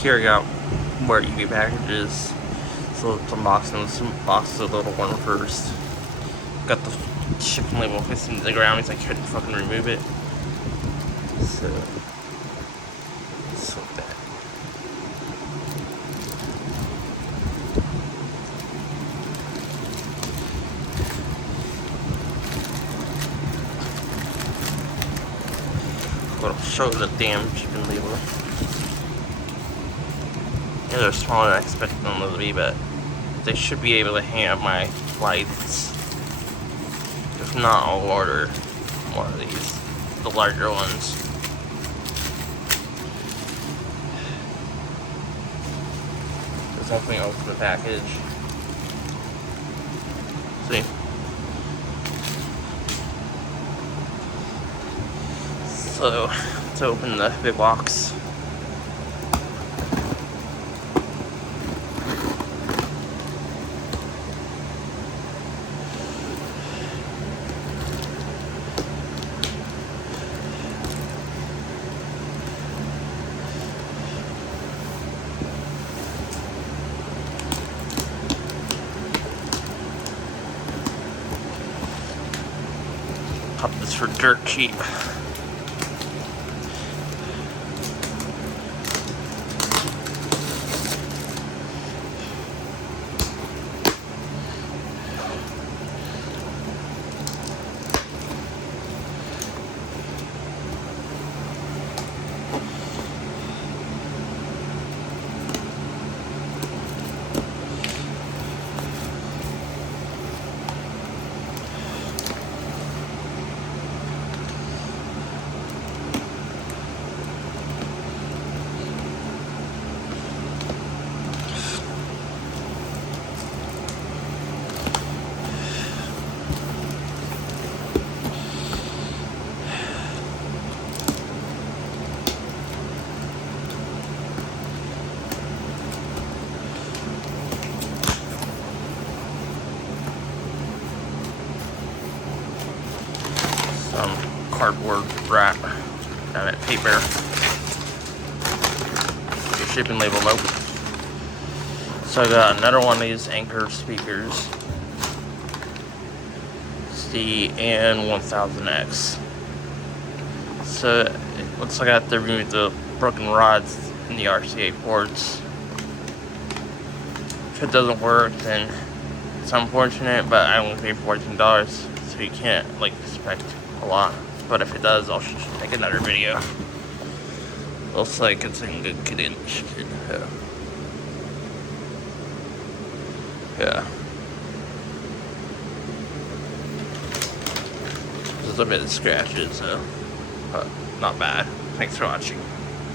here I got more eBay packages. So let's unbox them. Let's unbox the little one first. Got the shipping label hissing to the ground because I couldn't fucking remove it. So that. I'll show the damn shipping label. Yeah, they're smaller than I expected them to be, but they should be able to hang up my lights. If not, I'll order one of these, the larger ones. Let's definitely open the package. See? So, let's open the big box. Pop this for dirt cheap. Some cardboard wrap, got it, paper, the shipping label, nope. So I got another one of these Anchor speakers. It's the AN1000X. So it looks like I have to remove the broken rods in the RCA ports. If it doesn't work, then it's unfortunate, but I only paid $14, so you can't like expect a lot. But if it does, I'll make another video. Looks like it's in good condition. Yeah. There's a bit of scratches, but not bad. Thanks for watching.